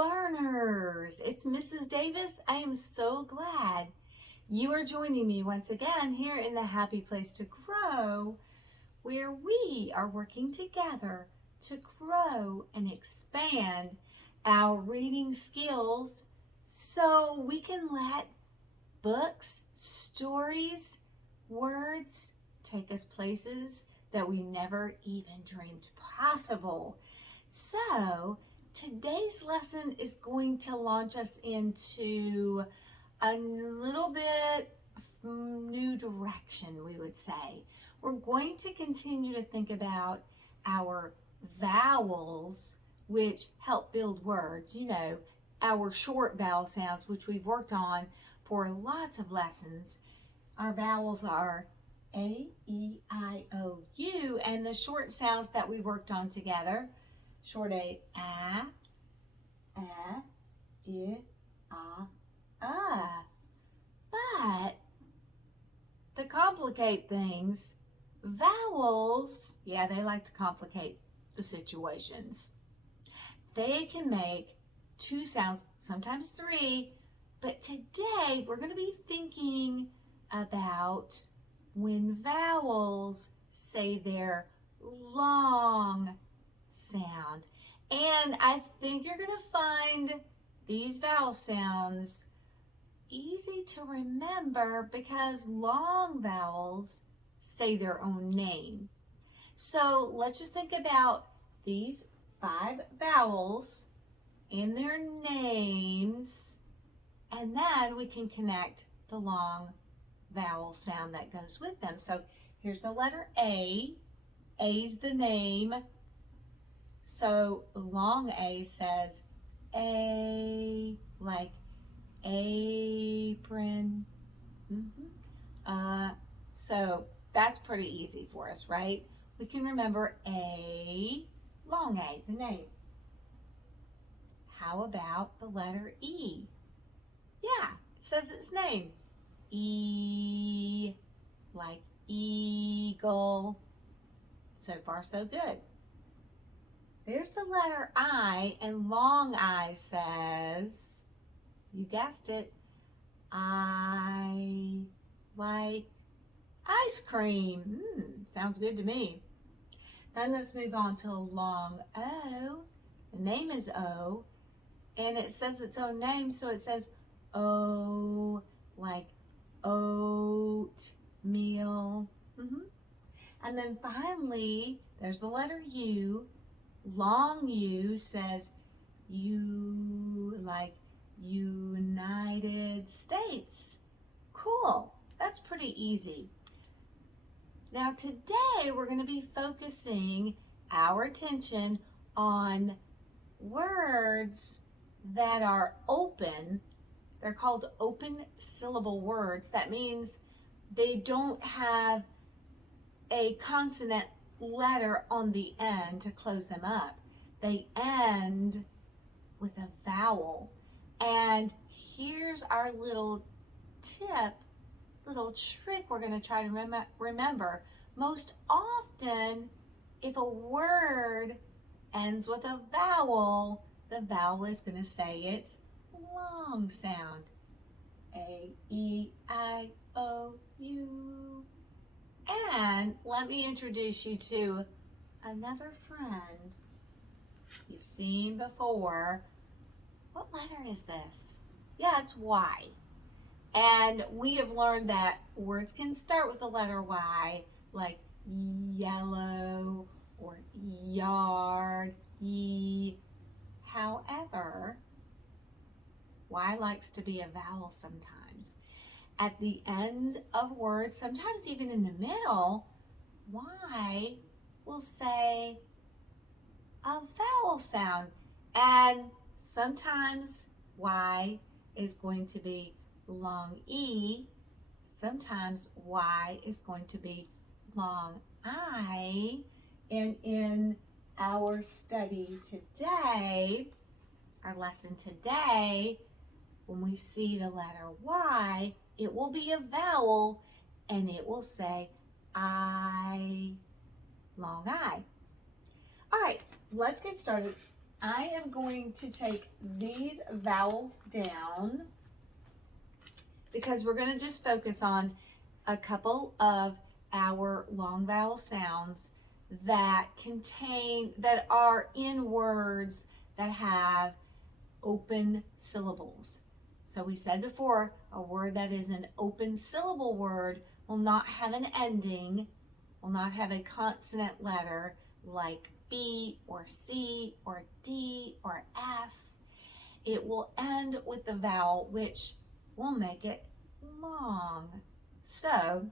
learners. It's Mrs. Davis. I am so glad you are joining me once again here in the Happy Place to Grow, where we are working together to grow and expand our reading skills so we can let books, stories, words take us places that we never even dreamed possible. So today's lesson is going to launch us into a little bit new direction, we would say. We're going to continue to think about our vowels, which help build words. You know, our short vowel sounds, which we've worked on for lots of lessons. Our vowels are A, E, I, O, U, and the short sounds that we worked on together. Short A, I, But to complicate things, vowels, yeah, they like to complicate the situations. They can make two sounds, sometimes three, but today we're going to be thinking about when vowels say their long sound. And I think you're going to find these vowel sounds easy to remember because long vowels say their own name. So let's just think about these 5 vowels and their names, and then we can connect the long vowel sound that goes with them. So here's the letter A. A's the name. So long A says A, like apron. So that's pretty easy for us, right? We can remember A, long A, the name. How about the letter E? Yeah, it says its name. E, like eagle. So far, so good. There's the letter I, and long I says, you guessed it, I like ice cream. Sounds good to me. Then let's move on to a long O. The name is O, and it says its own name, so it says O, like oatmeal. And then finally, there's the letter U. Long U says U, like United States. Cool. That's pretty easy. Now today we're going to be focusing our attention on words that are open. They're called open syllable words. That means they don't have a consonant letter on the end to close them up. They end with a vowel. And here's our little tip, little trick we're going to try to remember. Most often, if a word ends with a vowel, the vowel is going to say its long sound. A, E, I, O, U. And let me introduce you to another friend you've seen before. What letter is this? Yeah, it's Y. And we have learned that words can start with the letter Y, like yellow or yard, ye. However, Y likes to be a vowel sometimes. At the end of words, sometimes even in the middle, Y will say a vowel sound. And sometimes Y is going to be long E. Sometimes Y is going to be long I. And in our study today, our lesson today, when we see the letter Y, it will be a vowel and it will say I, long I. All right, let's get started. I am going to take these vowels down because we're going to just focus on a couple of our long vowel sounds that are in words that have open syllables. So we said before, a word that is an open syllable word will not have an ending, will not have a consonant letter like B or C or D or F. It will end with the vowel, which will make it long. So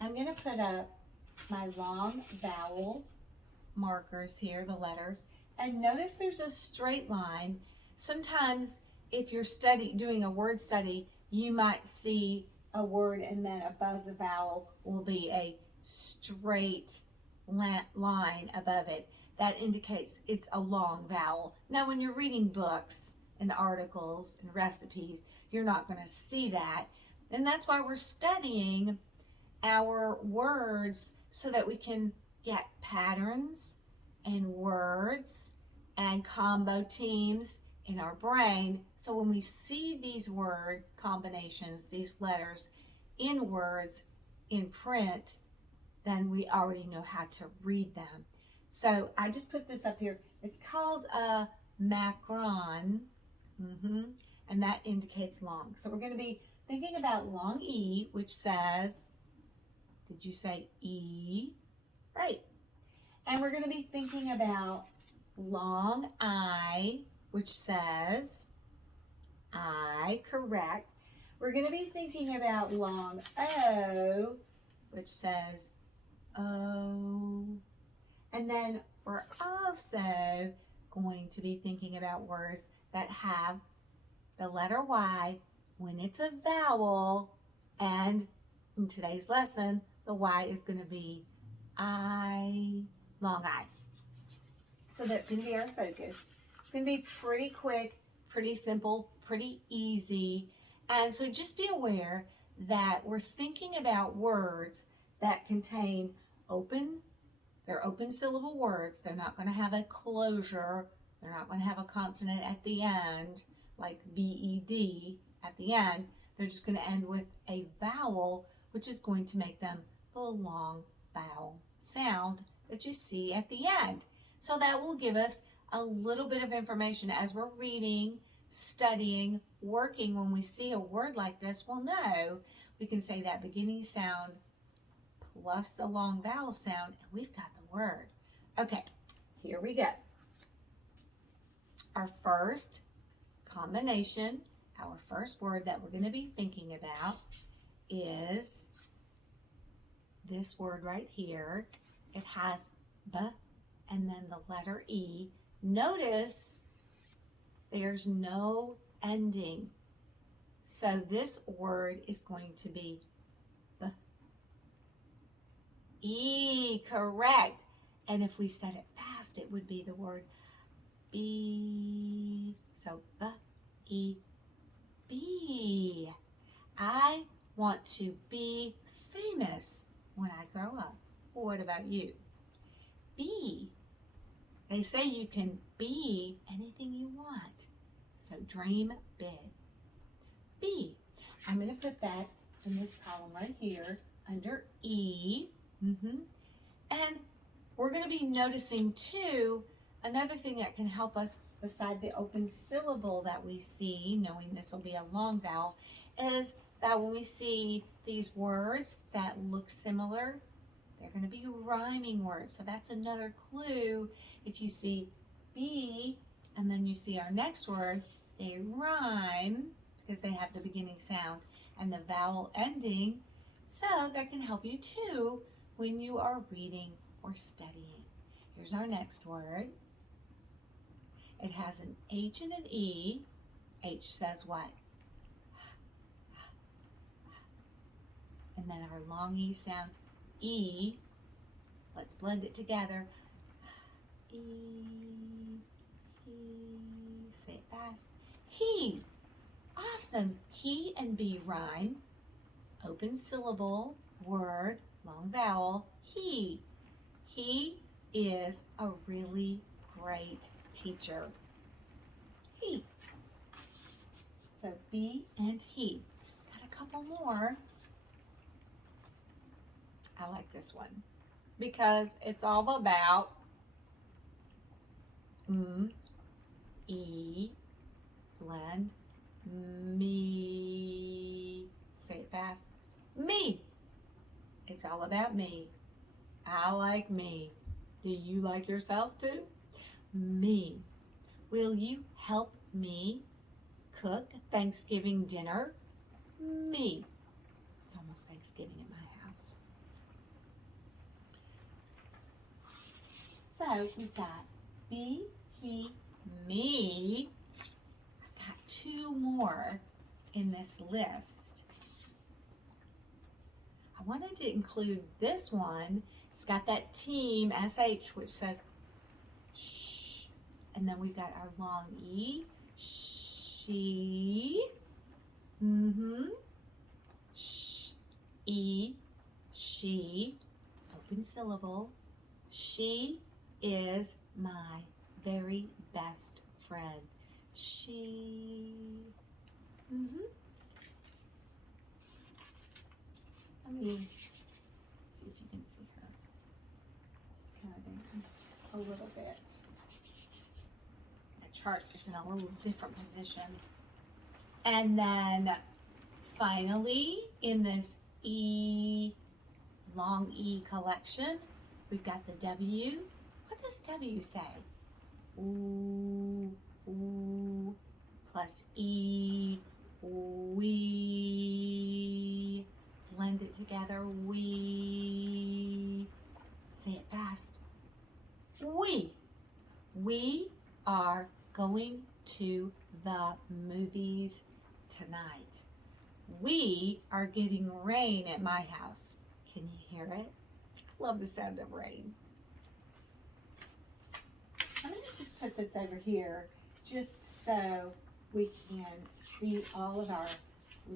I'm going to put up my long vowel markers here, the letters, and notice there's a straight line. Sometimes if you're doing a word study, you might see a word and then above the vowel will be a straight line above it. That indicates it's a long vowel. Now when you're reading books and articles and recipes, you're not going to see that. And that's why we're studying our words so that we can get patterns and words and combo teams in our brain. So when we see these word combinations, these letters in words in print, then we already know how to read them. So I just put this up here. It's called a macron, and that indicates long. So we're going to be thinking about long E, which says, did you say E? Right. And we're going to be thinking about long I, which says I, correct. We're going to be thinking about long O, which says O. And then we're also going to be thinking about words that have the letter Y when it's a vowel, and in today's lesson, the Y is going to be I, long I. So that's going to be our focus. It's going to be pretty quick, pretty simple, pretty easy. And so just be aware that we're thinking about words that contain they're open syllable words. They're not going to have a closure. They're not going to have a consonant at the end, like B-E-D at the end. They're just going to end with a vowel, which is going to make them the long vowel sound that you see at the end. So that will give us a little bit of information as we're reading, studying, working. When we see a word like this, we'll know we can say that beginning sound plus the long vowel sound, and we've got the word. Okay, here we go. Our first combination, our first word that we're going to be thinking about is this word right here. It has B and then the letter E. Notice there's no ending. So this word is going to be B. E, correct. And if we said it fast, it would be the word B. So B, E, B. I want to be famous when I grow up. What about you? B. They say you can be anything you want. So dream big. B. I'm going to put that in this column right here under E. And we're going to be noticing too, another thing that can help us beside the open syllable that we see, knowing this will be a long vowel, is that when we see these words that look similar, they're going to be rhyming words. So that's another clue. If you see B and then you see our next word, they rhyme because they have the beginning sound and the vowel ending. So that can help you too when you are reading or studying. Here's our next word. It has an H and an E. H says what? And then our long E sound, E. Let's blend it together. E, say it fast. He. Awesome. He and B rhyme. Open syllable, word, long vowel, he. He is a really great teacher. he. So be and he. Got a couple more. I like this one because it's all about e, blend, me. Say it fast. Me. It's all about me. I like me. Do you like yourself too? Me. Will you help me cook Thanksgiving dinner? Me. It's almost Thanksgiving at my house. So we've got be, he, me. I've got two more in this list. I wanted to include this one. It's got that team SH, which says shh. And then we've got our long E, she. Sh, E, she. Open syllable. She is my very best friend. She. Let me see if you can see her. It's kind of down a little bit. My chart is in a little different position. And then finally, in this E, long E collection, we've got the W. What does W say? Ooh, ooh, plus E, we. Blend it together, we. Say it fast. We are going to the movies tonight. We are getting rain at my house. Can you hear it? I love the sound of rain. I'm going to just put this over here just so we can see all of our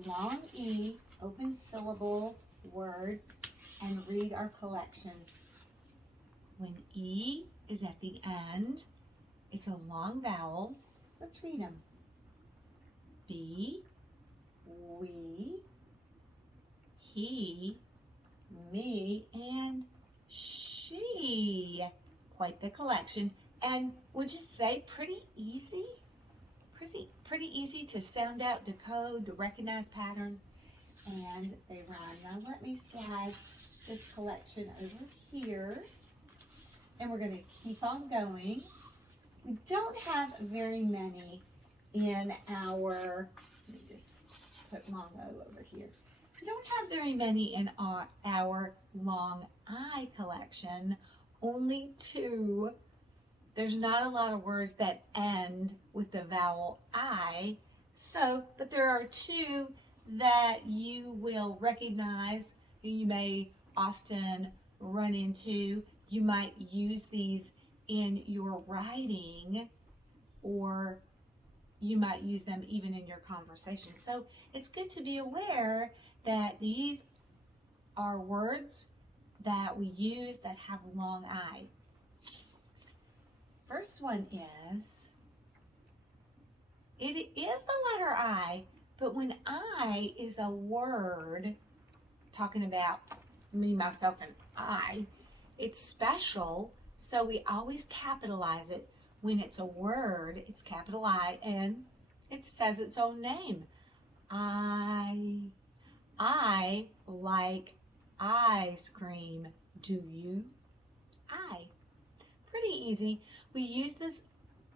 long E, open syllable words, and read our collection. When E is at the end, it's a long vowel. Let's read them. Be, we, he, me, and she. Quite the collection. And would you say pretty easy? Pretty easy to sound out, decode, to recognize patterns. And they rhyme. Now let me slide this collection over here. And we're going to keep on going. We don't have very many in our, let me just put long O over here. We don't have very many in our long I collection, only two. There's not a lot of words that end with the vowel I, but there are two that you will recognize, you may often run into. You might use these in your writing, or you might use them even in your conversation. So it's good to be aware that these are words that we use that have long I. First one is, it is the letter I, but when I is a word, talking about me, myself, and I, it's special, so we always capitalize it. When it's a word, it's capital I, and it says its own name. I like ice cream. Do you? I. Pretty easy. We use this,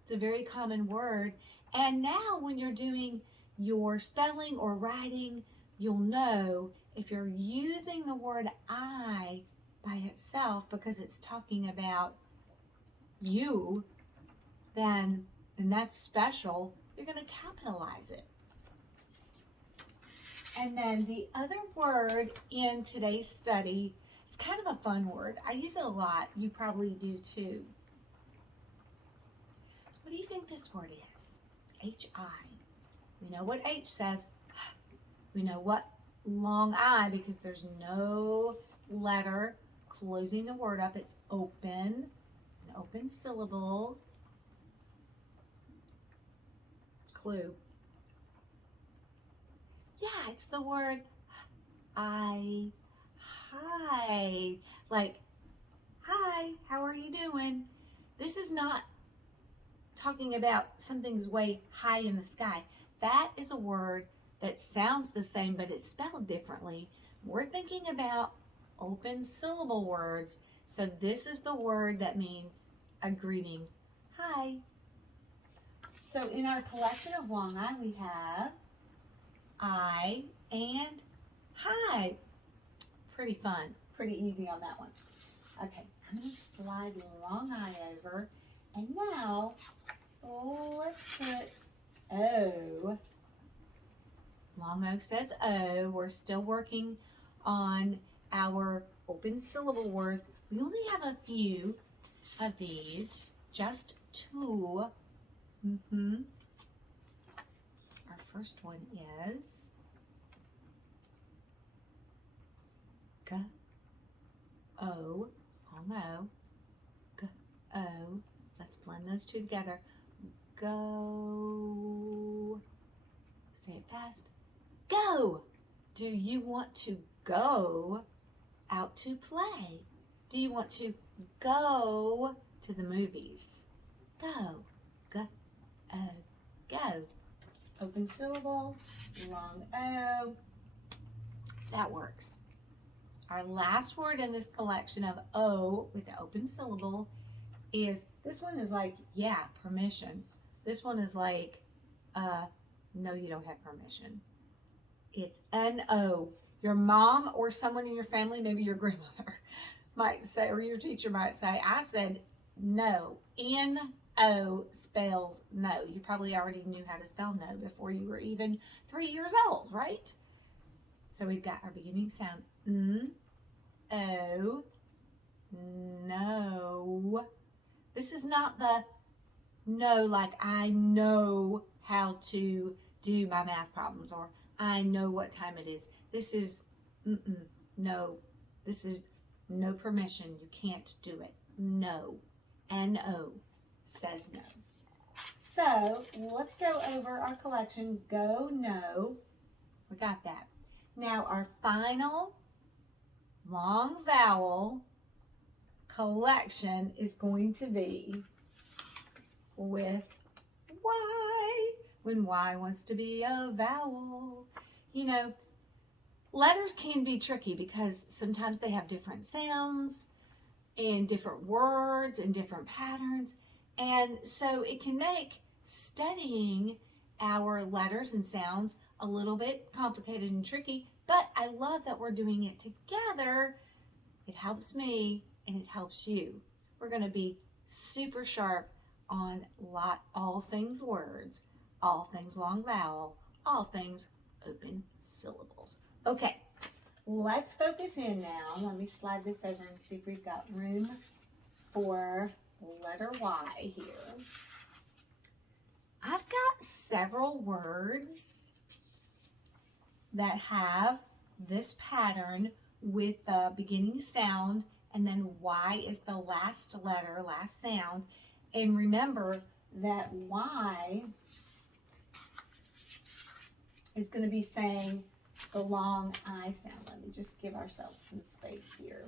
it's a very common word. And now when you're doing your spelling or writing, you'll know if you're using the word I by itself because it's talking about you, then that's special. You're going to capitalize it. And then the other word in today's study, it's kind of a fun word. I use it a lot. You probably do too. What do you think this word is? H-I. We know what H says. We know what long I, because there's no letter closing the word up. It's open, an open syllable. clue. Yeah, it's the word hi. Like, hi, how are you doing? This is not talking about something's way high in the sky. That is a word that sounds the same, but it's spelled differently. We're thinking about open syllable words. So this is the word that means a greeting. Hi. So in our collection of long I, we have I and hi. Pretty fun, pretty easy on that one. Okay, I'm going to slide long I over. And now, let's put O. Long O says O. We're still working on our open syllable words. We only have a few of these, just two. Our first one is G, O, long O, G, O. Let's blend those two together. Go. Say it fast. Go. Do you want to go out to play? Do you want to go to the movies? Go. G, O, go. Open syllable, long O. That works. Our last word in this collection of O with the open syllable is, this one is like, yeah, permission. This one is like, no, you don't have permission. It's N-O. Your mom or someone in your family, maybe your grandmother, might say, or your teacher might say, I said no. N-O spells no. You probably already knew how to spell no before you were even 3 years old, right? So we've got our beginning sound, N-O, no. This is not the no like I know how to do my math problems or I know what time it is. This is no. This is no permission. You can't do it. No. N-O says no. So let's go over our collection. Go, no. We got that. Now our final long vowel collection is going to be with Y, when Y wants to be a vowel. You know, letters can be tricky because sometimes they have different sounds and different words and different patterns. And so it can make studying our letters and sounds a little bit complicated and tricky, but I love that we're doing it together. It helps me and it helps you. We're going to be super sharp on all things words, all things long vowel, all things open syllables. Okay, let's focus in now. Let me slide this over and see if we've got room for letter Y here. I've got several words that have this pattern with the beginning sound and then Y is the last letter, last sound. And remember that Y is going to be saying the long I sound. Let me just give ourselves some space here.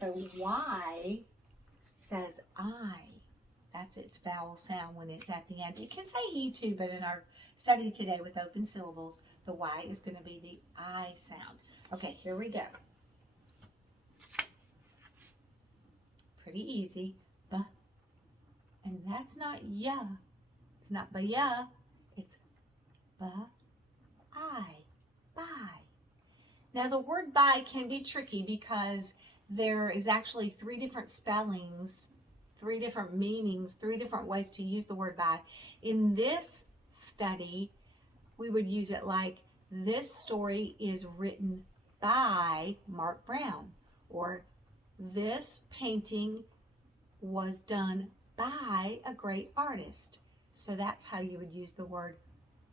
So Y says I. That's its vowel sound when it's at the end. It can say E too, but in our study today with open syllables, the Y is going to be the I sound. Okay, here we go. Pretty easy. B. And that's not ya. It's not ba-ya. It's ba-I. Bye. Now the word bye can be tricky because there is actually 3 different spellings, 3 different meanings, 3 different ways to use the word bye. In this study, we would use it like, this story is written by Mark Brown, or this painting was done by a great artist. So that's how you would use the word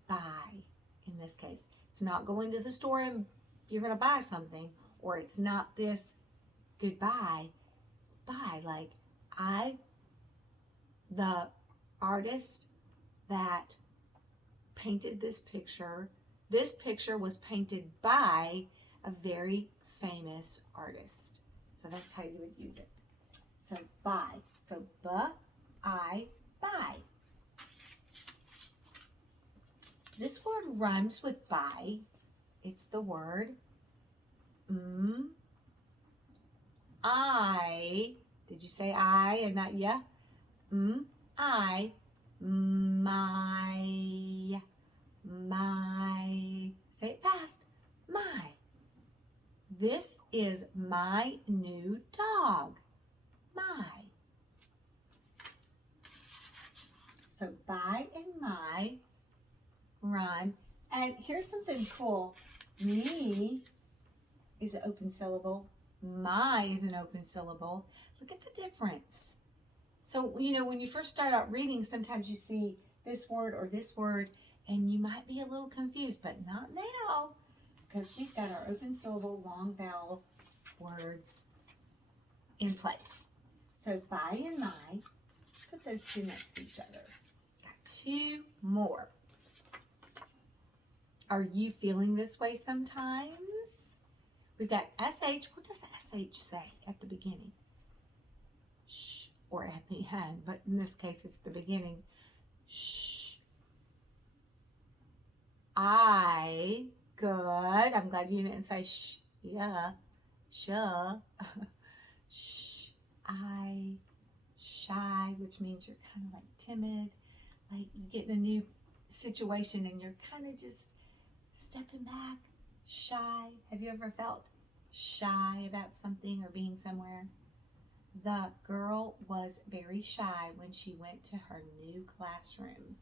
buy in this case. It's not going to the store and you're going to buy something, or it's not this goodbye. It's buy, like the artist that painted this picture. This picture was painted by a very famous artist. So that's how you would use it. So by. So I, by. This word rhymes with by. It's the word I. Did you say I and not ya? I. My. Say it fast. My. This is my new dog. My. So by and my rhyme. And here's something cool. Me is an open syllable. My is an open syllable. Look at the difference. So, you know, when you first start out reading, sometimes you see this word or this word, and you might be a little confused, but not now, because we've got our open syllable, long vowel words in place. So by and my, let's put those two next to each other. Got two more. Are you feeling this way sometimes? We've got SH. What does SH say at the beginning? Shh, or at the end, but in this case, it's the beginning. Shh. I, good. I'm glad you didn't say shh, yeah, sure. Shh, I, shy, which means you're kind of like timid, like you get in a new situation and you're kind of just stepping back, shy. Have you ever felt shy about something or being somewhere? The girl was very shy when she went to her new classroom.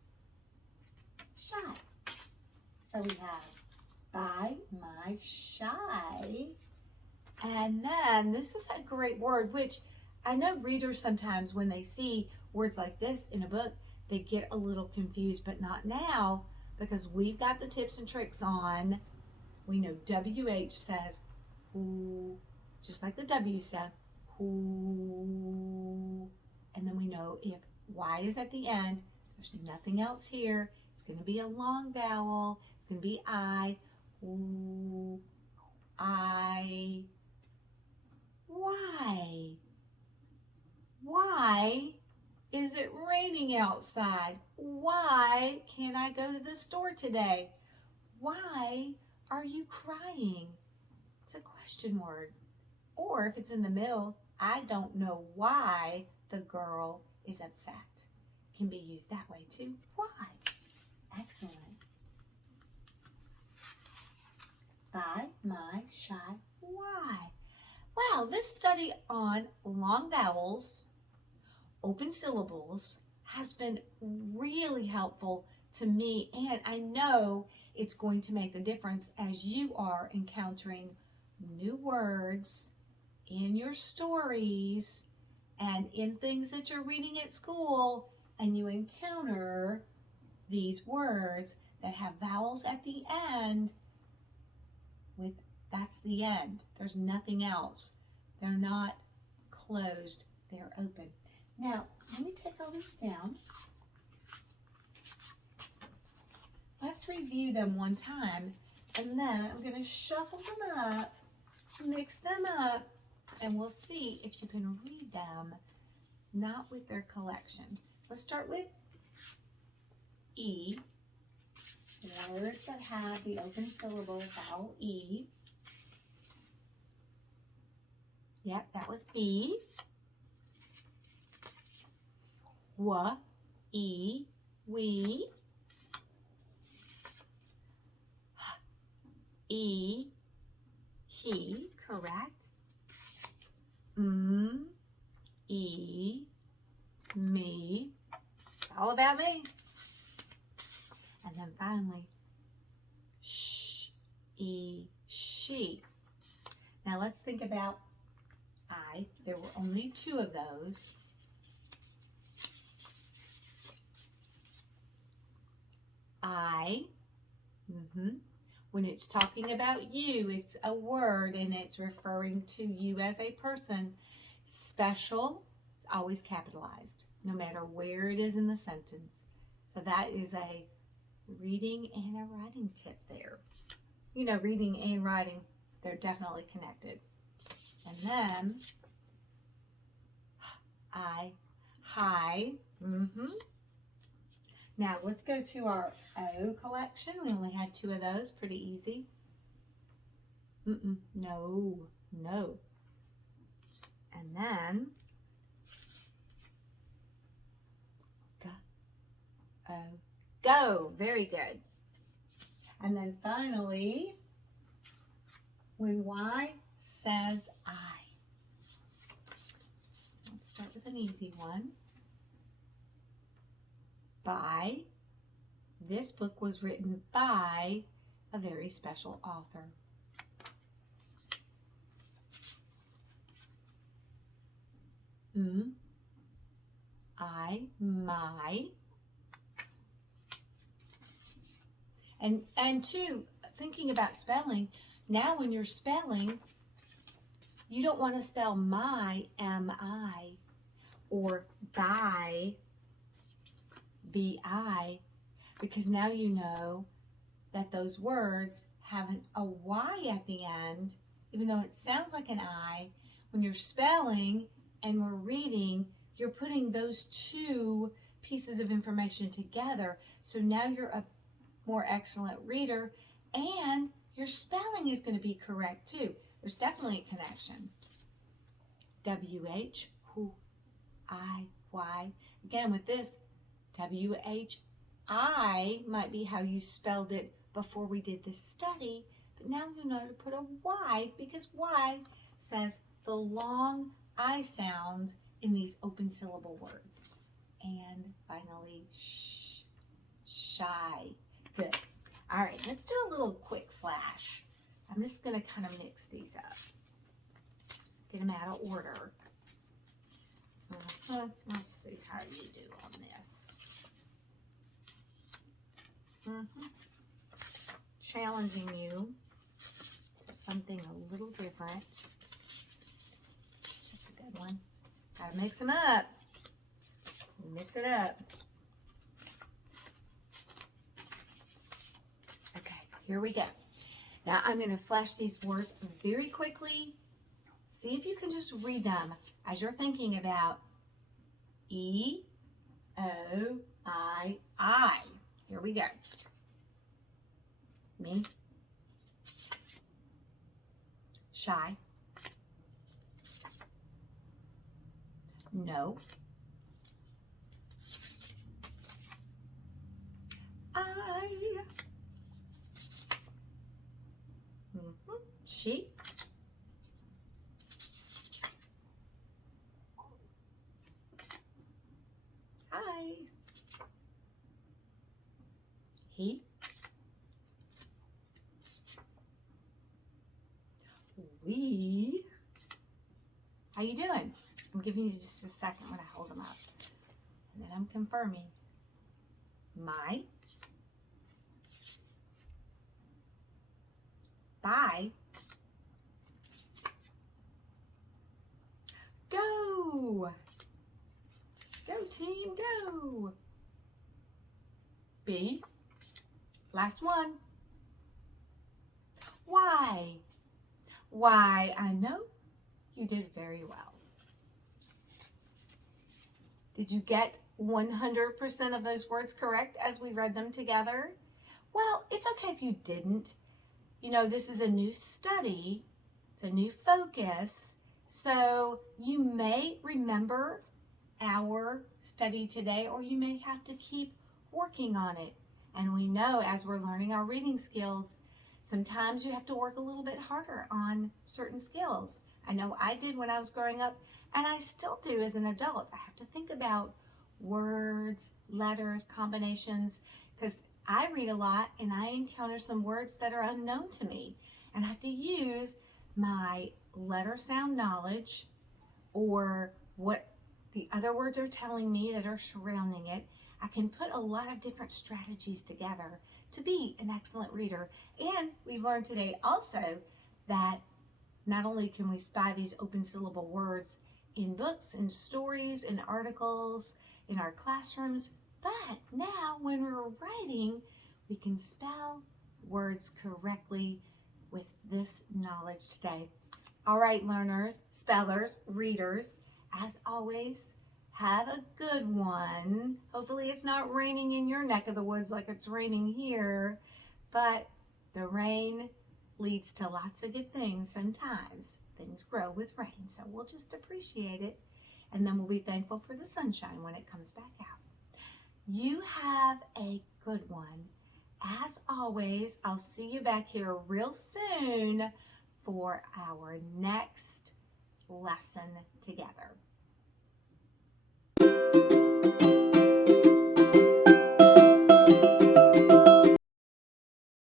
Shy. So we have by, my, shy. And then this is a great word, which I know readers sometimes when they see words like this in a book, they get a little confused, but not now, because we've got the tips and tricks on. We know WH says who, just like the W sound, who. And then we know if Y is at the end, there's nothing else here. It's going to be a long vowel. It's going to be I, who, I. Why? Why is it raining outside? Why can't I go to the store today? Why are you crying? It's a question word. Or if it's in the middle, I don't know why the girl is upset. It can be used that way too. Why? Excellent. By, my, shy, why? Wow, this study on long vowels, open syllables, has been really helpful to me, and I know it's going to make a difference as you are encountering new words in your stories and in things that you're reading at school, and you encounter these words that have vowels at the end. That's the end. There's nothing else. They're not closed, they're open. Now, let me take all this down. Let's review them one time, and then I'm going to shuffle them up, mix them up, and we'll see if you can read them, not with their collection. Let's start with E, words that have the open syllable vowel E. Yep, that was E. W, E, we. E, he, correct. E, me. It's all about me. And then finally, sh, e, she. Now let's think about I. There were only two of those. I. When it's talking about you, it's a word and it's referring to you as a person. Special, it's always capitalized, no matter where it is in the sentence. So that is a reading and a writing tip there. You know, reading and writing, they're definitely connected. And then, hi. Now, let's go to our O collection. We only had 2 of those. Pretty easy. No. And then, go. Very good. And then finally, when Y says I. Let's start with an easy one. By. This book was written by a very special author. My. And two, thinking about spelling, now when you're spelling, you don't want to spell my, M-I, or by, B-I, because now you know that those words have a Y at the end, even though it sounds like an I. When you're spelling and we're reading, you're putting those 2 pieces of information together. So now you're a more excellent reader, and your spelling is going to be correct too. There's definitely a connection. W-H, I-Y. Again, with this, W-H-I might be how you spelled it before we did this study, but now you know to put a Y, because Y says the long I sound in these open syllable words. And finally, shy. Good. All right, let's do a little quick flash. I'm just going to kind of mix these up. Get them out of order. Let's see how you do on this. Challenging you to something a little different. That's a good one. Gotta mix them up. Mix it up. Okay, here we go. Now I'm going to flash these words very quickly. See if you can just read them as you're thinking about E, O, I. Here we go. Me. Shy. No. I. She. Hi. He. We. How you doing? I'm giving you just a second when I hold them up. And then I'm confirming. My. By. Go. Go team, go. B. Last one. Why? Why, I know you did very well. Did you get 100% of those words correct as we read them together? Well, it's okay if you didn't. You know, this is a new study. It's a new focus. So you may remember our study today, or you may have to keep working on it. And we know as we're learning our reading skills, sometimes you have to work a little bit harder on certain skills. I know I did when I was growing up, and I still do as an adult. I have to think about words, letters, combinations, because I read a lot and I encounter some words that are unknown to me, and I have to use my letter sound knowledge or what the other words are telling me that are surrounding it. I can put a lot of different strategies together to be an excellent reader. And we learned today also that not only can we spy these open syllable words in books, in stories, in articles, in our classrooms, But now when we're writing, we can spell words correctly with this knowledge today. All right, learners, spellers, readers, as always, have a good one. Hopefully it's not raining in your neck of the woods like it's raining here, but the rain leads to lots of good things sometimes. Things grow with rain, so we'll just appreciate it, and then we'll be thankful for the sunshine when it comes back out. You have a good one. As always, I'll see you back here real soon for our next lesson together.